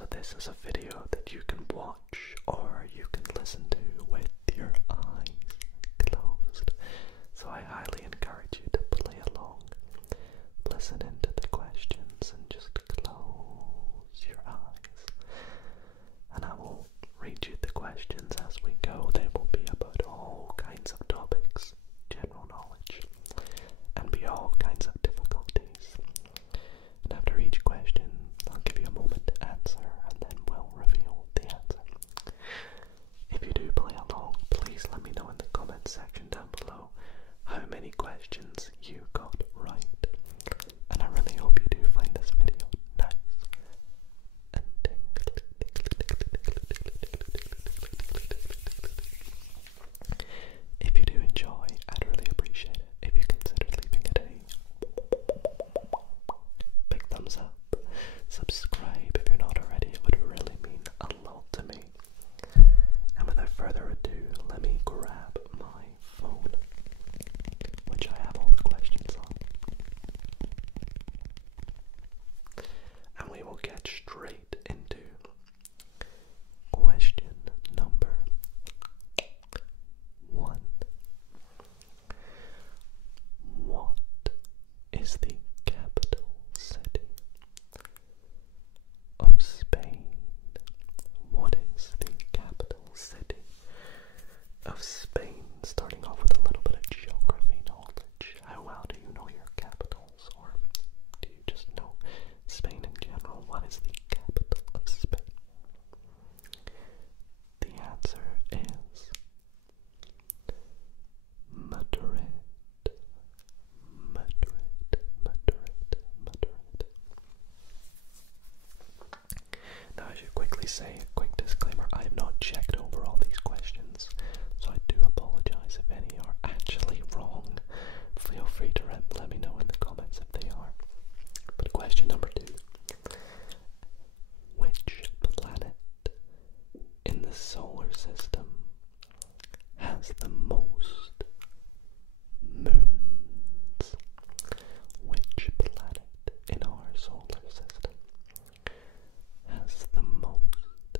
So this is a video that you can watch or you can listen to with your eyes closed. So I highly encourage you to play along, listen into the questions and just close your eyes. And I will read you the questions as we go. They will be about all kinds of topics, general knowledge, and be all kinds of difficulties. And after each question, I'll give you a moment to answer, and then we'll reveal the answer. If you do play along, please let me know in the comments section down below how many questions you got right. And I really hope you do find this video nice and tingly. If you do enjoy, I'd really appreciate it if you consider leaving it a big thumbs up. Subscribe if you're not already, it would really mean a lot to me. And without further ado, let me grab my phone, which I have all the questions on. And we will get straight into question number 1. What is the capital city of Spain? What is the capital city of Spain? Starting off with a little bit of geography knowledge. How well do you know your capitals, or do you just know Spain in general? What is the capital of Spain? The answer is Madrid. Now I should quickly say a quick disclaimer, I have not checked over all these questions, so I do apologize if any are actually wrong. Feel free to let me know in the comments if they are. But question number 2. Which planet in the solar system has the most moons? Which planet in our solar system has the most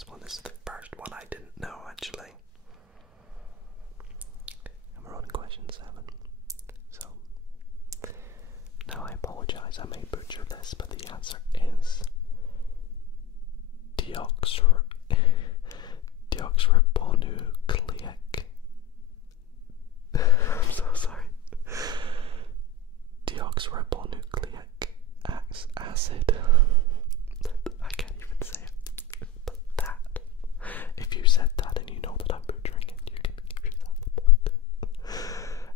this one. This is the first one I didn't know, actually. And we're on question 7. So, now I apologise, I may butcher this, but the answer is deoxyribonucleic. I'm so sorry. Deoxyribonucleic acid. I can't even say it. But that, if you said that and you know that I'm butchering it, you can give yourself a point.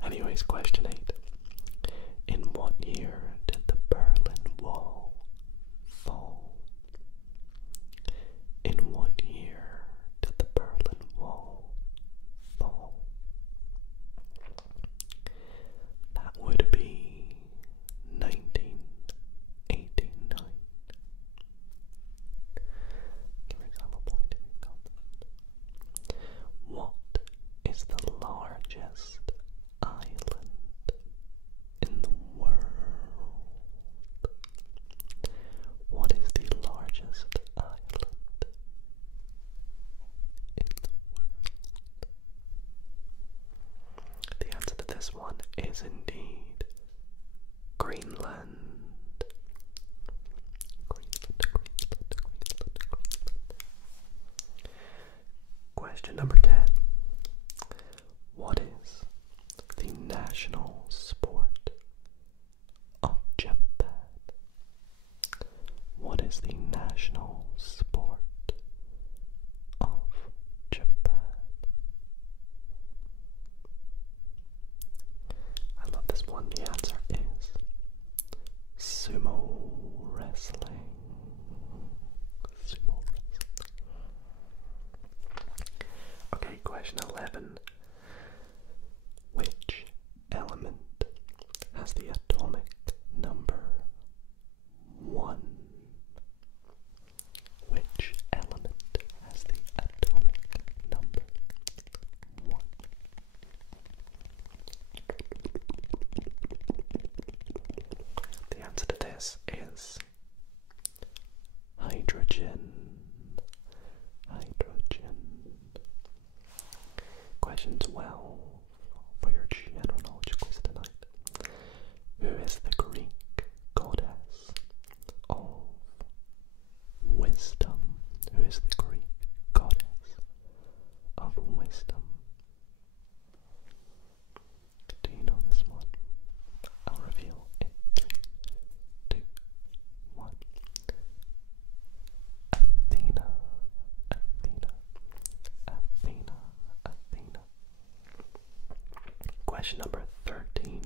Anyways, question 8. In what year did the Berlin Wall fall? In what year did the Berlin Wall fall? That would be 1989. Give yourself a point if you got that. What is the largest island in the world? What is the largest island in the world? The answer to this one is indeed Greenland. Question number 10. What is the national sport of Japan? What is the national sport of Japan? I love this one. The answer is sumo wrestling. Sumo wrestling. Okay, question 11. Which element has the atomic number 1? Which element has the atomic number 1? The answer to this is hydrogen. Hydrogen. Question 12 for your general knowledge quiz tonight. Who is the Greek goddess of wisdom? Who is the Greek goddess of wisdom? Do you know this one? I'll reveal in 3, 2, 1. Athena, Athena, Athena, Athena. Question number 13.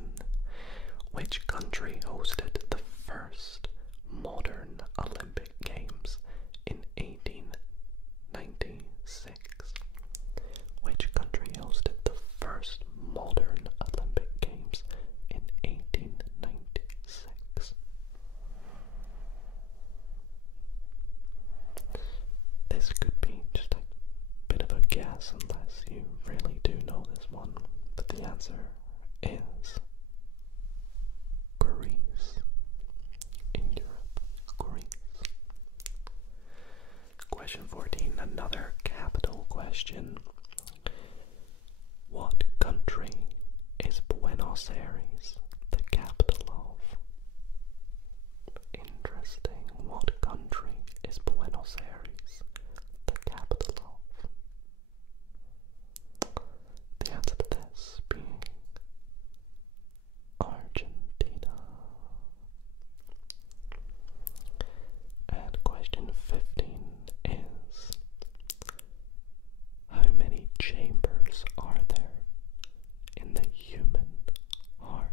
Which country hosted the first modern Olympic Games in 1896? Which country hosted the first modern Olympic Games in 1896? This could be just a bit of a guess unless you really do know this one, but the answer is Greece. In Europe, Greece. Question 14, another capital question. What country is Buenos Aires the capital of? Interesting. What country is Buenos Aires the capital of? The answer to this being Argentina. And question 15 is, how many chambers are there in the human heart?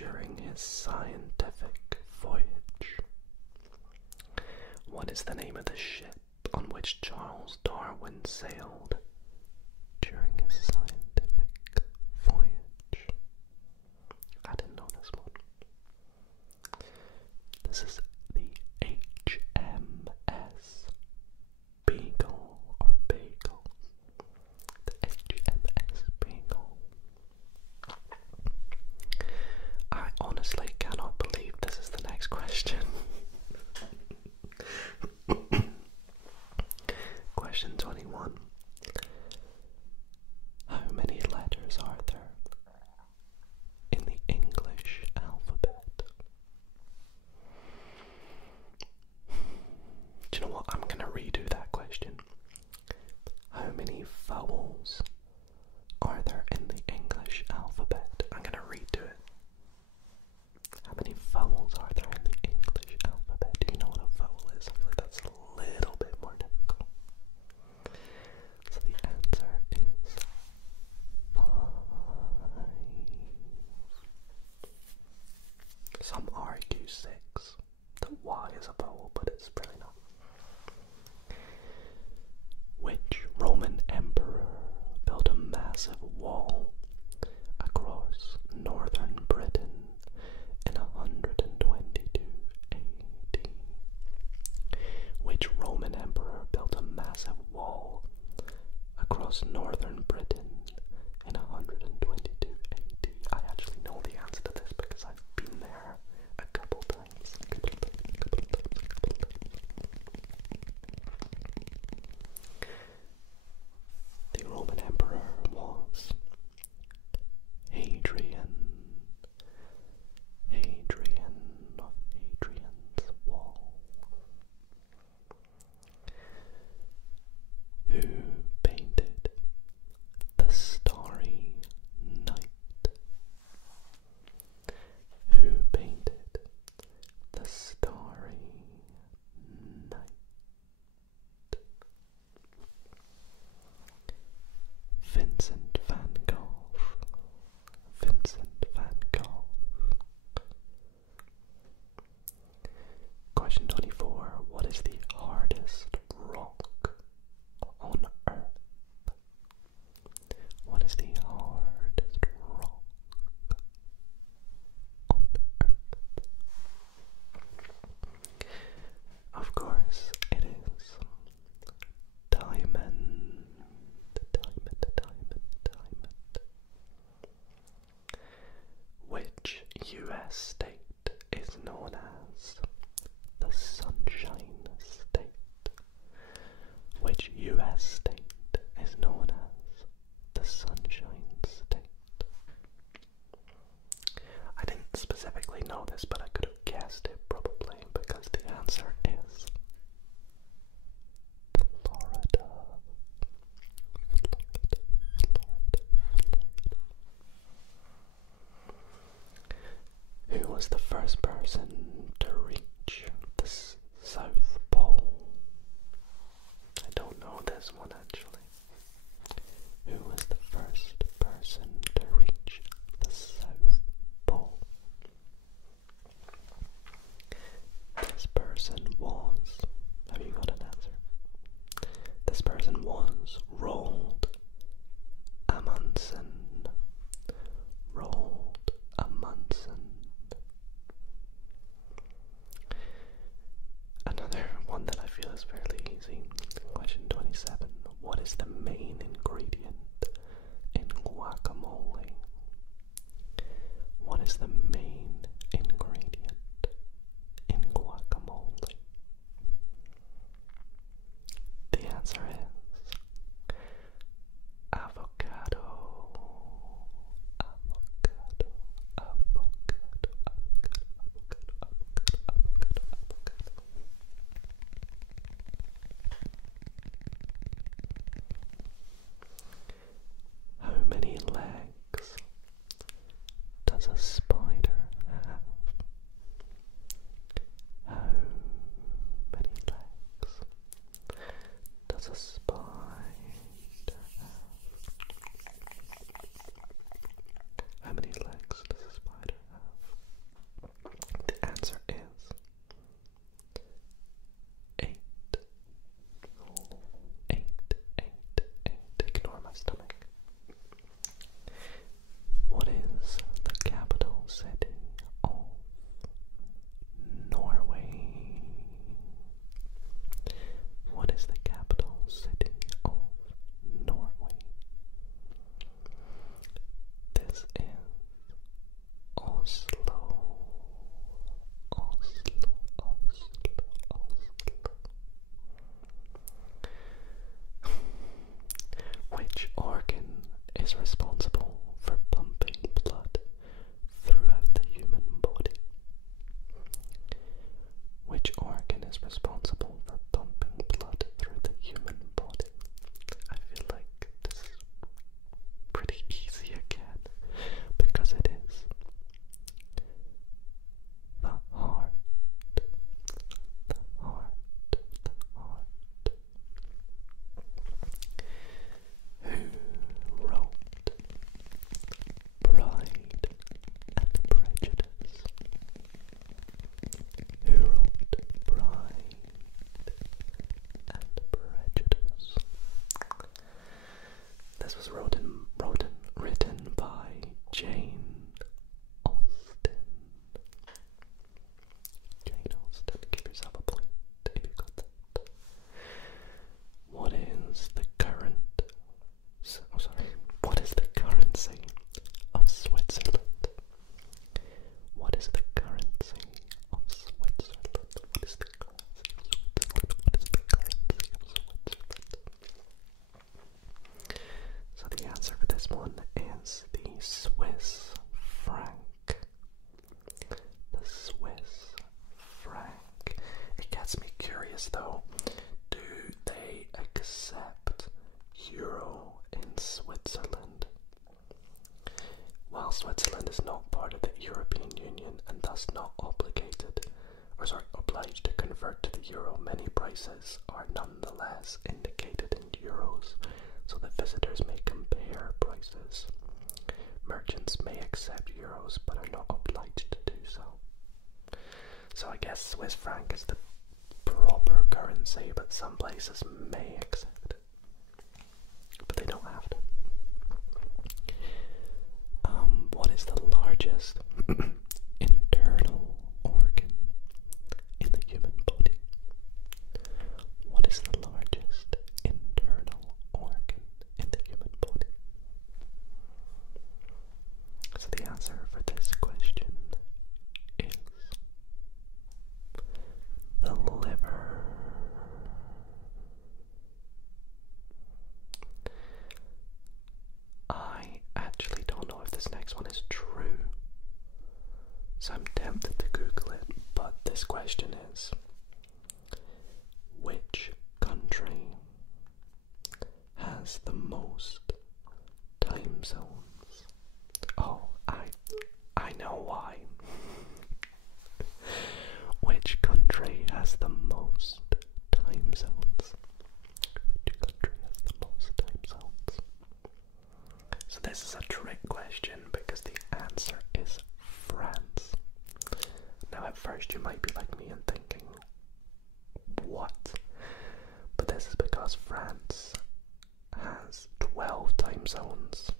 during his scientific voyage? What is the name of the ship on which Charles Darwin sailed during his scientific voyage? I didn't know this one. This is the HMS Beagle or Bagel. The HMS Beagle. I honestly cannot believe this is the next question. Question 21. How many letters are there in the English alphabet? Do you know what? I'm going to redo that question. How many vowels are there in the English alphabet? I'm going to redo it. How many vowels are there in the English alphabet? Do you know what a vowel is? I feel like that's a little bit more difficult. So the answer is 5. Some argue 6. The Y is a vowel, but it's really not. Which Roman emperor built a massive wall across northern Britain in 122 AD? Which Roman emperor built a massive wall across northern Britain in 122 AD? I actually know the answer to this because I've been there a couple times. The Roman emperor was Hadrian of Hadrian's Wall. Who painted The Starry Night? Who painted The Starry Night? Vincent van Gogh. Vincent van Gogh. Question 24. What is the hardest rock on Earth? What is the hardest rock on Earth? Of course, it is diamond. Which US state is known as the Sunshine State? Which US state is known as the Sunshine State? I didn't specifically know this, but I could have guessed it probably because the answer is Florida. Who was the first person to reach the South Pole? I don't know this one actually. Who was the first person to reach the South Pole? This person was, have you got an answer? This person was Roald Amundsen. Roald Amundsen. thus not obliged to convert to the euro. Many prices are nonetheless indicated in euros, so that visitors may compare prices. Merchants may accept euros, but are not obliged to do so. So I guess Swiss franc is the proper currency, but some places may accept it, but they don't have to. What is the largest internal organ in the human body? What is the largest internal organ in the human body? So the answer for this question is the liver. I actually don't know if this next one is true, so I'm tempted to Google it, but this question is, which country has the most time zones? Oh, I know why. Which country has the most time zones? Which country has the most time zones? So this is a trick question because the answer is France. Now at first you might be like me and thinking, what? But this is because France has 12 time zones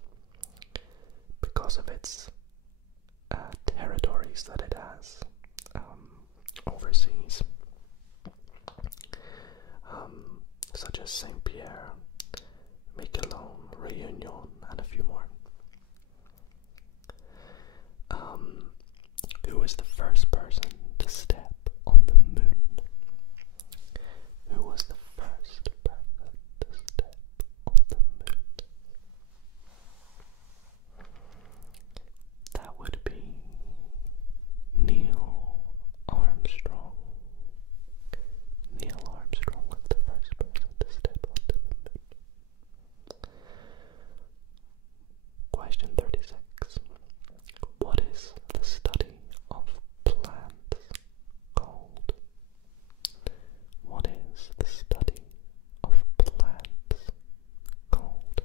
because of its territories that it has overseas, such as Saint-Pierre, Miquelon, Réunion, and a few more. Who was the first person to step on the moon? Who was the first person to step on the moon? That would be Neil Armstrong. Neil Armstrong was the first person to step onto the moon. Question 36. What is the study of plants called? What is the study of plants called?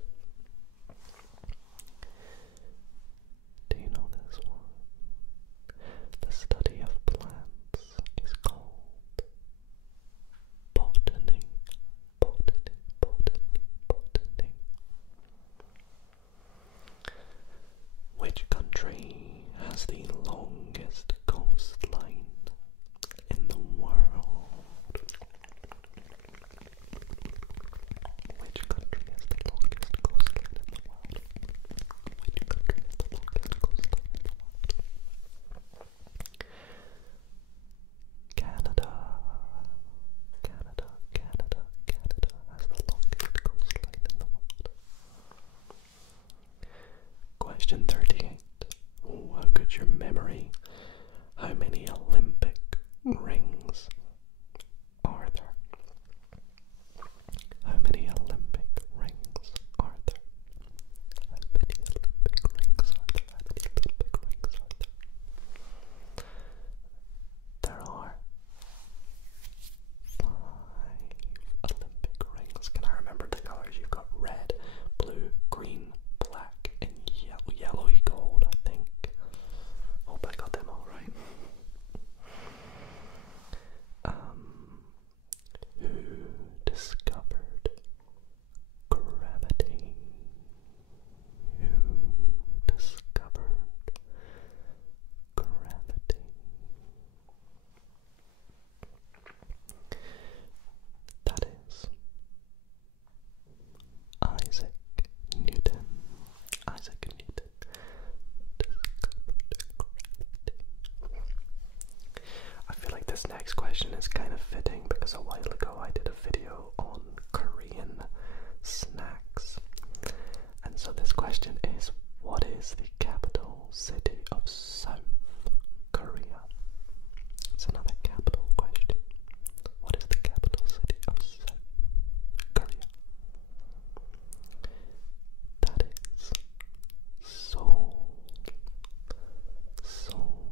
Do you know this one? The study of plants is called botany. Botany, botany, botany. Which country has the longest coastline in the world? Which country has the longest coastline in the world? Which country has the longest coastline in the world? Canada. Canada, Canada, Canada has the longest coastline in the world. Question 38. Oh, how good's your memory? How many Olympic rings are there? How many Olympic rings are there? How many Olympic rings are there? How many Olympic rings are there? There are 5 Olympic rings. Can I remember the colours? You've got red, blue, green, black, and yellowy gold, I think. Hope I got them all right. Who discovered gravity? Who discovered gravity? That is Isaac Newton. Isaac Newton discovered gravity. I feel like this next question is kind of fitting because a while ago I did a video on Korean snacks. And so this question is, what is the capital city of South Korea? It's another capital question. What is the capital city of South Korea? That is Seoul. Seoul.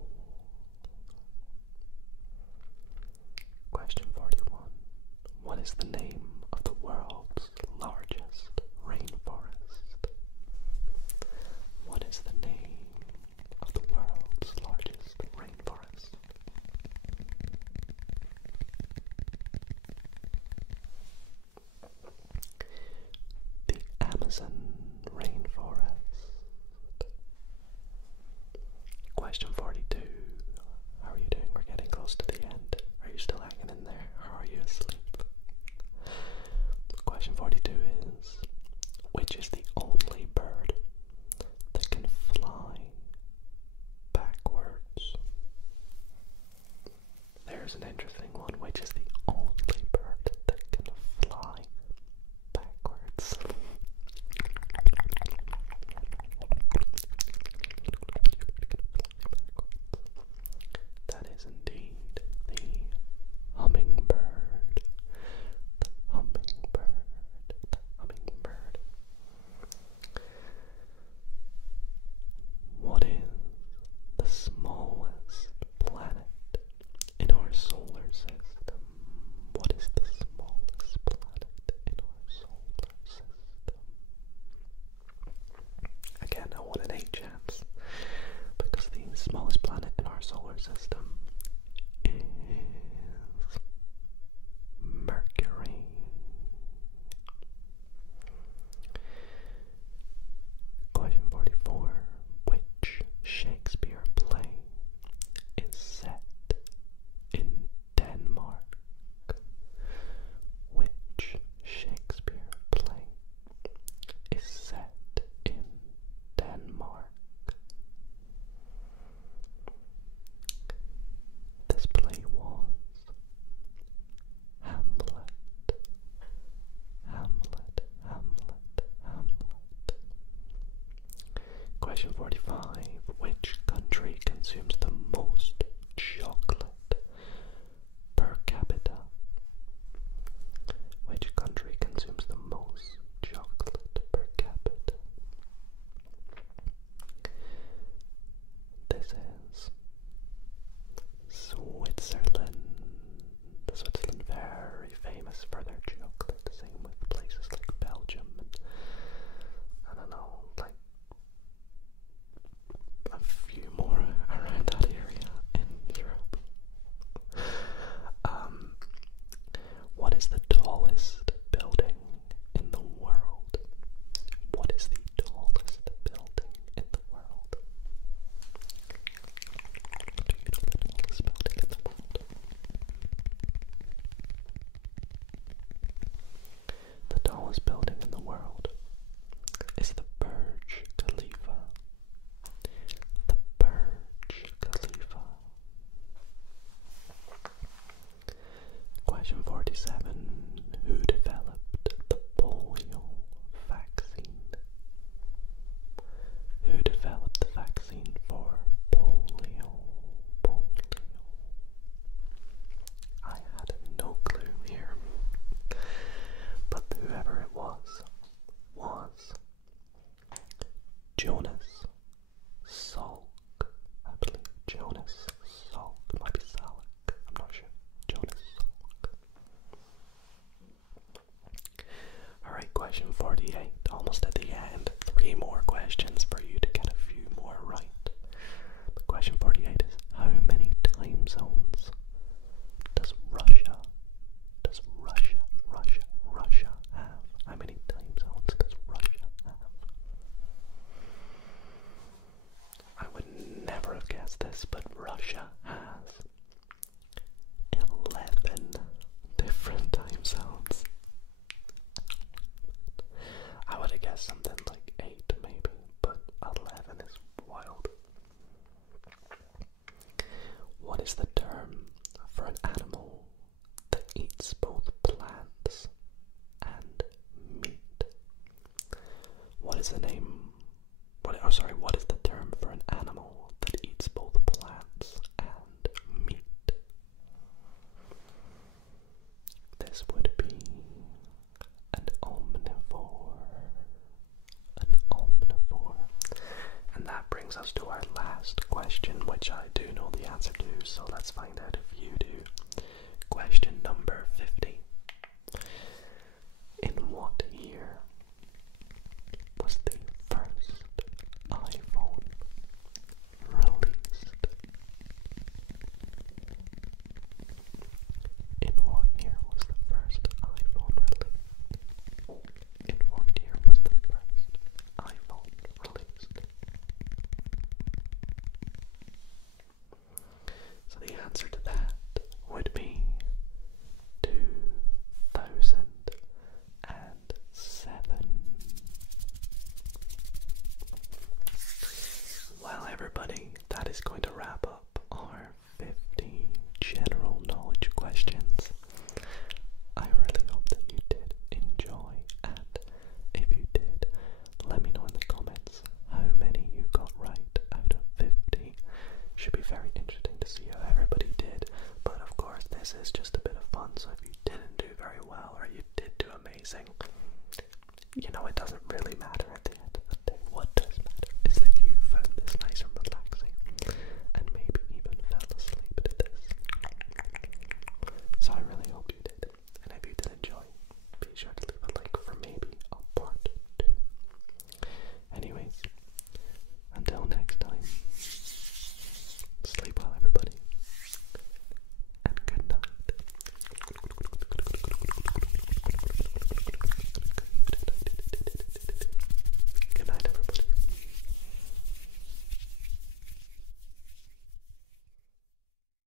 here's an interesting one. Which is the only bird that can fly backwards? That is indeed the hummingbird. The hummingbird. The hummingbird. What is the smallest planet in our solar system? What is the smallest planet in our solar system? Again, a 1 in 8 chance, because the smallest planet in our solar system is Mercury. Question 44. Which Shakespeare play is set in Denmark? Which Shakespeare play is set in Denmark? This play was Hamlet. Hamlet, Hamlet, Hamlet. Question 45. Which country consumes the most chocolate per capita? Which country consumes the most chocolate per capita? This is Switzerland. Switzerland, very famous for their chocolate. Same with places like Belgium and I don't know, like a few more around that area in Europe. What is the tallest building in the world? What is the tallest building in the world? Do you know the tallest building in the world? The tallest building in the world is the Burj Khalifa. The Burj Khalifa. Question 47. Who developed the polio vaccine? Who developed the vaccine for polio? Polio. I had no clue here. But whoever it was Jonas Salk. I believe Jonas Salk. It might be Salk. I'm not sure. Jonas Salk. Alright, question 48. Almost at the end. 3 more questions for you to get a few more right. But question 48 is, how many time zones does Russia have? How many time zones does Russia have? I would never have guessed this, but Russia has 11 different time zones. I would have guessed something like 8 maybe, but 11 is wild. What is the term for an animal that eats both plants and meat? What is the name? What is the term for an animal that eats both plants and meat? This would be an omnivore. An omnivore. And that brings us to our last question, which I do know the answer to, so let's find out if you do. Question number 50. In what year was the first iPhone released? In what year was the first iPhone released? In what year was the first iPhone released? So the answer to that should be very interesting to see how everybody did. But of course, this is just a bit of fun, so if you didn't do very well or you did do amazing, you know, it doesn't really matter at the